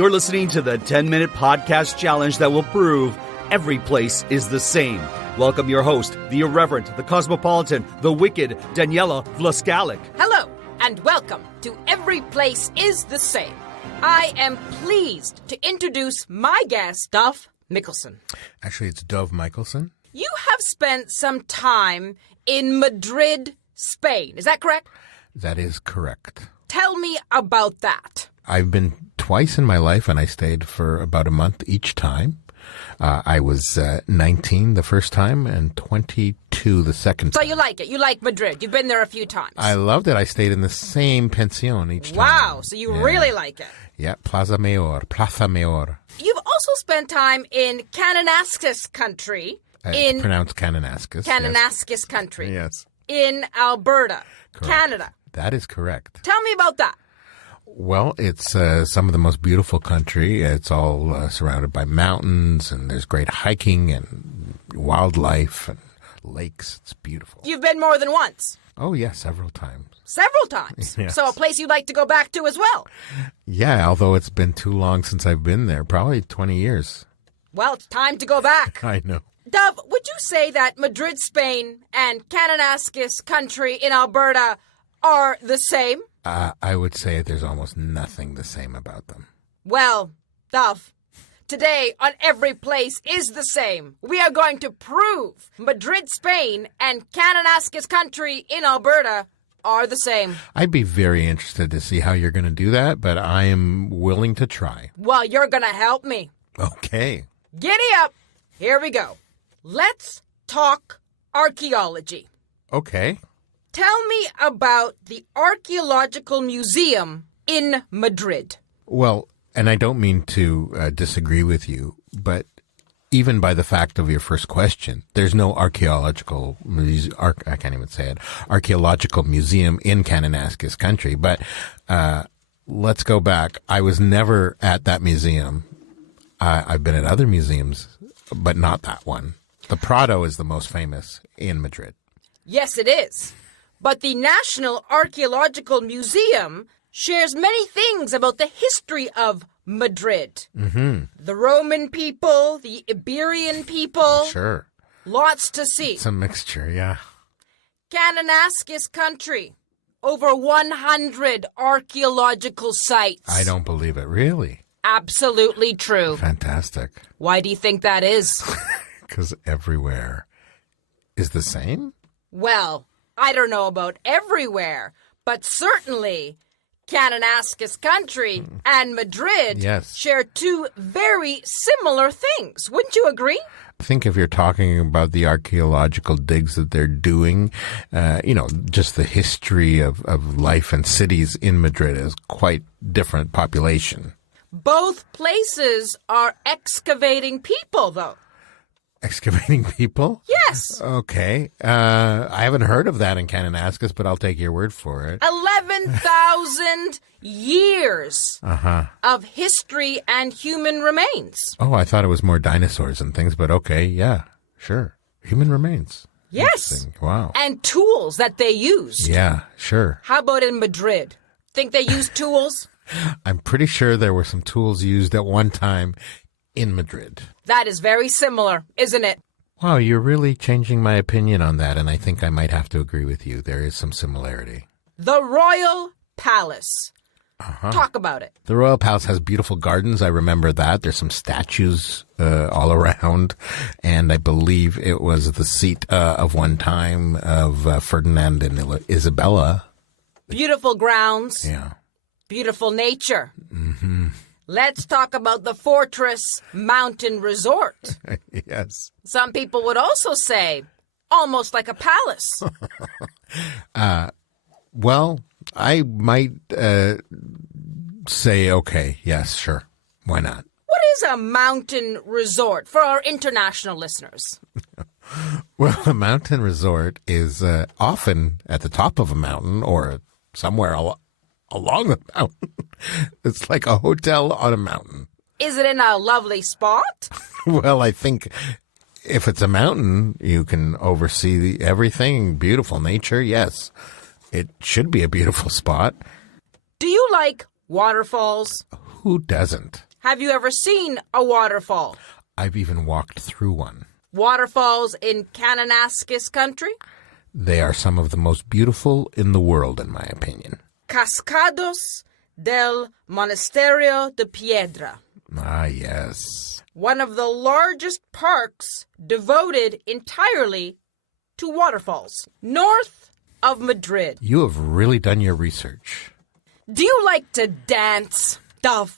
You're listening to the 10-minute podcast challenge that will prove every place is the same. Welcome your host, the irreverent, the cosmopolitan, the wicked, Daniela Vlaskalic. Hello, and welcome to Every Place Is The Same. I am pleased to introduce my guest, Dov Mickelson. Actually, it's Dov Mickelson. You have spent some time in Madrid, Spain. Is that correct? That is correct. Tell me about that. I've been twice in my life, and I stayed for about a month each time. I was 19 the first time and 22 the second time. So you like it. You like Madrid. You've been there a few times. I loved it. I stayed in the same pension each time. Wow. So you really like it. Yeah, Plaza Mayor. You've also spent time in Kananaskis country. It's pronounced Kananaskis. Kananaskis country. Yes. In Alberta, Correct. Canada. That is correct. Tell me about that. Well, it's some of the most beautiful country. It's all surrounded by mountains, and there's great hiking and wildlife and lakes. It's beautiful. You've been more than once. Oh, yeah, several times. Several times. Yes. So a place you'd like to go back to as well. Yeah, although it's been too long since I've been there, probably 20 years. Well, it's time to go back. I know. Dov, would you say that Madrid, Spain, and Kananaskis country in Alberta are the same? I would say there's almost nothing the same about them. Well, Dov, today on Every Place Is The Same, we are going to prove Madrid, Spain, and Kananaskis country in Alberta are the same. I'd be very interested to see how you're going to do that, but I am willing to try. Well, you're going to help me. Okay. Giddy up. Here we go. Let's talk archaeology. Okay. Tell me about the Archaeological Museum in Madrid. Well, and I don't mean to disagree with you, but even by the fact of your first question, there's no archaeological museum in Kananaskis country. But let's go back. I was never at that museum. I've been at other museums, but not that one. The Prado is the most famous in Madrid. Yes, it is. But the National Archaeological Museum shares many things about the history of Madrid. Mm-hmm. The Roman people, the Iberian people. Sure. Lots to see. It's a mixture, yeah. Kananaskis country. Over 100 archaeological sites. I don't believe it. Really? Absolutely true. Fantastic. Why do you think that is? Because everywhere is the same? Well, I don't know about everywhere, but certainly Kananaskis country and Madrid share two very similar things. Wouldn't you agree? I think if you're talking about the archaeological digs that they're doing, just the history of life and cities in Madrid is quite different population. Both places are excavating people, though. Excavating people? Yes. Okay. I haven't heard of that in Kananaskis, but I'll take your word for it. 11,000 years of history and human remains. Oh, I thought it was more dinosaurs and things, but okay, yeah, sure. Human remains. Yes. Wow. And tools that they used. Yeah, sure. How about in Madrid? Think they used tools? I'm pretty sure there were some tools used at one time in Madrid. That is very similar, isn't it? Wow, you're really changing my opinion on that, and I think I might have to agree with you. There is some similarity. The Royal Palace. Talk about it. The Royal Palace has beautiful gardens. I remember that. There's some statues all around, and I believe it was the seat of one time of Ferdinand and Isabella. Beautiful grounds. Yeah. Beautiful nature. Mm-hmm. Let's talk about the Fortress Mountain Resort. Yes. Some people would also say, almost like a palace. Well, I might say, okay, yes, sure. Why not? What is a mountain resort for our international listeners? Well, a mountain resort is often at the top of a mountain or somewhere along the mountain. It's like a hotel on a mountain. Is it in a lovely spot? Well, I think if it's a mountain, you can oversee everything. Beautiful nature, yes. It should be a beautiful spot. Do you like waterfalls? Who doesn't? Have you ever seen a waterfall? I've even walked through one. Waterfalls in Kananaskis country? They are some of the most beautiful in the world, in my opinion. Cascados del Monasterio de Piedra. Ah, yes. One of the largest parks devoted entirely to waterfalls, north of Madrid. You have really done your research. Do you like to dance, Dove?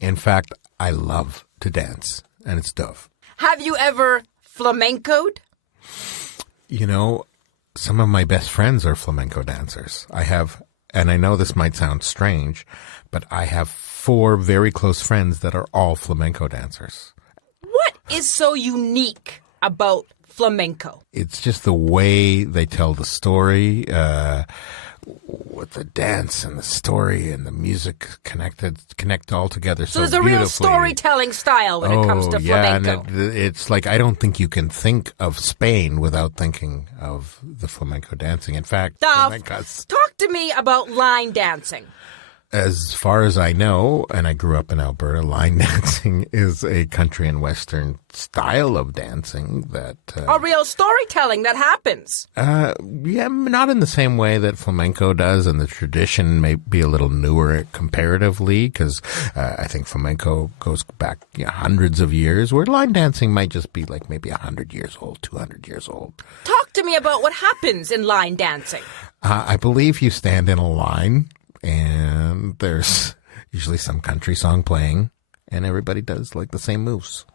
In fact, I love to dance, and it's Dove. Have you ever flamencoed? You know, some of my best friends are flamenco dancers. I have, and I know this might sound strange, but I have 4 very close friends that are all flamenco dancers. What is so unique about flamenco? It's just the way they tell the story, with the dance and the story and the music connect all together so there's a beautifully. Real storytelling style when it comes to flamenco. And it's like, I don't think you can think of Spain without thinking of the flamenco dancing. In fact, Dove, talk to me about line dancing. As far as I know, and I grew up in Alberta, line dancing is a country and western style of dancing that... a real storytelling that happens. Yeah, not in the same way that flamenco does, and the tradition may be a little newer comparatively, because I think flamenco goes back hundreds of years, where line dancing might just be like maybe 100 years old, 200 years old. Talk to me about what happens in line dancing. I believe you stand in a line, and there's usually some country song playing, and everybody does like the same moves.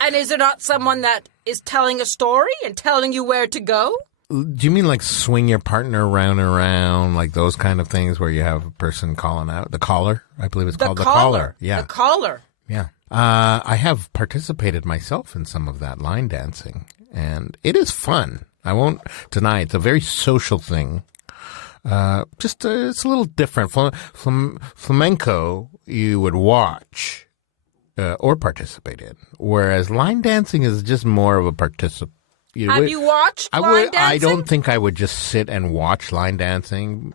And is there not someone that is telling a story and telling you where to go? Do you mean like swing your partner around and around, like those kind of things where you have a person calling out? The caller, I believe it's called the caller. Yeah. The caller. Yeah. I have participated myself in some of that line dancing, and it is fun. I won't deny it's a very social thing. It's a little different. Flamenco, you would watch or participate in, whereas line dancing is just more of a participant. Have you watched line dancing? I don't think I would just sit and watch line dancing.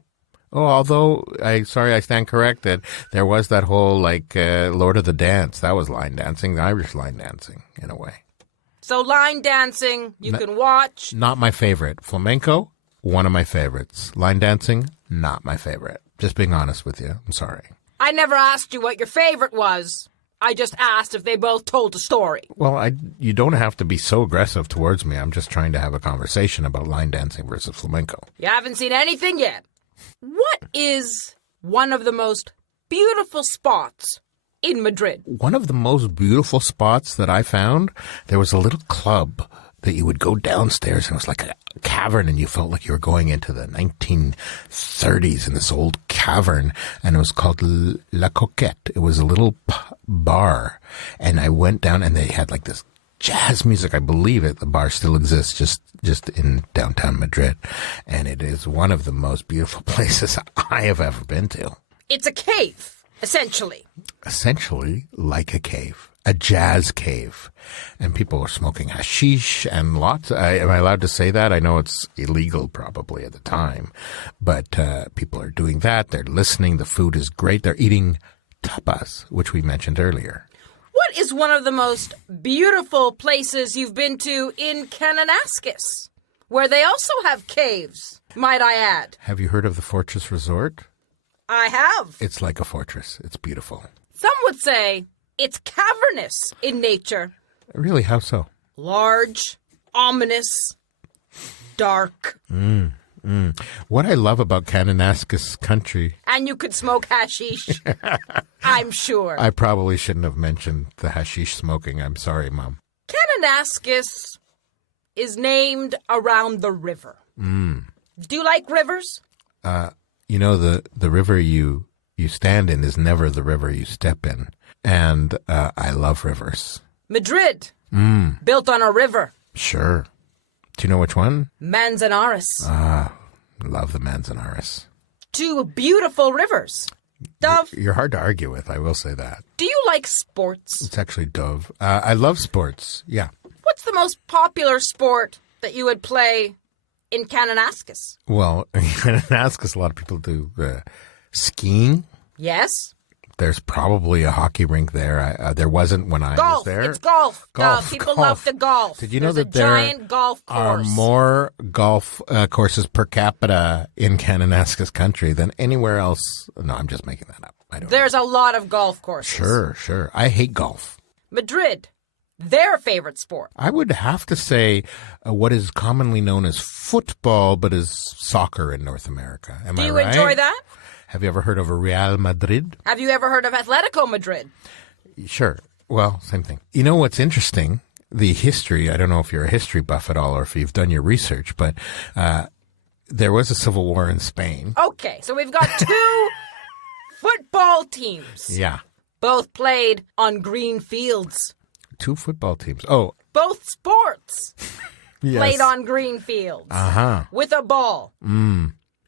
Oh, although I stand corrected. There was that whole Lord of the Dance. That was line dancing, Irish line dancing in a way. So line dancing, you can watch. Not my favorite. Flamenco. One of my favorites. Line dancing, not my favorite. Just being honest with you. I'm sorry. I never asked you what your favorite was. I just asked if they both told a story. Well, you don't have to be so aggressive towards me. I'm just trying to have a conversation about line dancing versus flamenco. You haven't seen anything yet. What is one of the most beautiful spots in Madrid? One of the most beautiful spots that I found, there was a little club that you would go downstairs, and it was like a cavern, and you felt like you were going into the 1930s in this old cavern, and it was called La Coquette. It was a little bar, and I went down, and they had like this jazz music. I believe the bar still exists just in downtown Madrid, and it is one of the most beautiful places I have ever been to. It's a cave, essentially. Essentially like a cave. A jazz cave, and people are smoking hashish and lots. Am I allowed to say that? I know it's illegal probably at the time, but people are doing that. They're listening. The food is great. They're eating tapas, which we mentioned earlier. What is one of the most beautiful places you've been to in Kananaskis, where they also have caves, might I add? Have you heard of the Fortress Resort? I have. It's like a fortress. It's beautiful. Some would say it's cavernous in nature. Really? How so? Large, ominous, dark. What I love about Kananaskis country... And you could smoke hashish, I'm sure. I probably shouldn't have mentioned the hashish smoking. I'm sorry, Mom. Kananaskis is named around the river. Do you like rivers? You know, the river you stand in is never the river you step in. And I love rivers. Madrid, built on a river. Sure. Do you know which one? Manzanares. Love the Manzanares. 2 beautiful rivers. Dove. You're hard to argue with, I will say that. Do you like sports? It's actually Dove. I love sports, yeah. What's the most popular sport that you would play in Kananaskis? Well, in Kananaskis, a lot of people do skiing. Yes. There's probably a hockey rink there. There wasn't when I was there. It's golf. Golf. People love to golf. Did you know that there giant golf course. Are more golf courses per capita in Kananaskis country than anywhere else? No, I'm just making that up. There's a lot of golf courses. Sure. I hate golf. Madrid, their favorite sport. I would have to say what is commonly known as football, but is soccer in North America. Am I right? Do you enjoy that? Have you ever heard of a Real Madrid? Have you ever heard of Atletico Madrid? Sure. Well, same thing. You know what's interesting? The history, I don't know if you're a history buff at all or if you've done your research, but there was a civil war in Spain. Okay, so we've got two football teams. Yeah. Both played on green fields. Two football teams. Oh. Both sports Yes. played on green fields. Uh-huh. With a ball.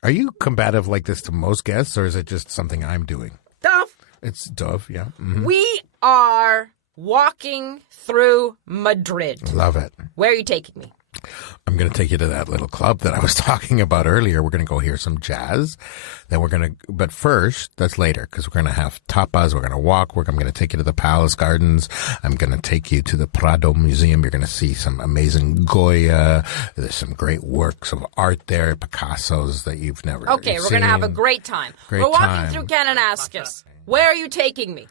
Are you combative like this to most guests, or is it just something I'm doing? Duff. It's Dove, yeah. Mm-hmm. We are walking through Madrid. Love it. Where are you taking me? I'm going to take you to that little club that I was talking about earlier. We're going to go hear some jazz. Then but first, that's later, because we're going to have tapas. We're going to walk. I'm going to take you to the Palace Gardens. I'm going to take you to the Prado Museum. You're going to see some amazing Goya. There's some great works of art there, Picasso's that you've never seen. Okay, we're going to have a great time. We're walking through Kananaskis. Where are you taking me?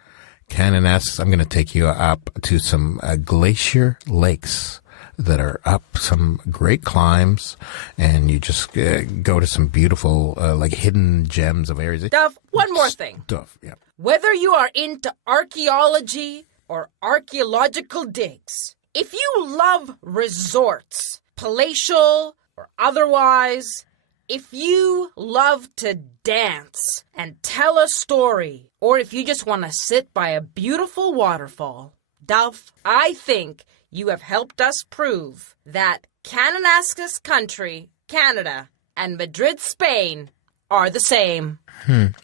Kananaskis, I'm going to take you up to some glacier lakes that are up some great climbs, and you just go to some beautiful, like hidden gems of areas. Dove, one more thing. Dove, yeah. Whether you are into archaeology or archaeological digs, if you love resorts, palatial or otherwise, if you love to dance and tell a story, or if you just want to sit by a beautiful waterfall, Dove, I think you have helped us prove that Kananaskis country, Canada, and Madrid, Spain are the same.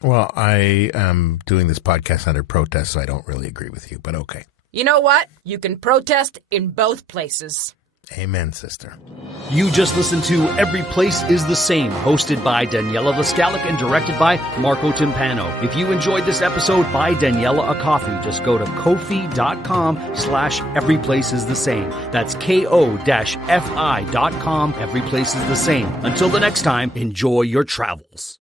Well, I am doing this podcast under protest, so I don't really agree with you, but okay. You know what? You can protest in both places. Amen, sister. You just listened to Every Place Is The Same, hosted by Daniela Vlaskalic and directed by Marco Timpano. If you enjoyed this episode, buy Daniela a coffee. Just go to Ko-fi.com/everyplaceisthe-same. That's ko-fi.com. Every Place Is The Same. Until the next time, enjoy your travels.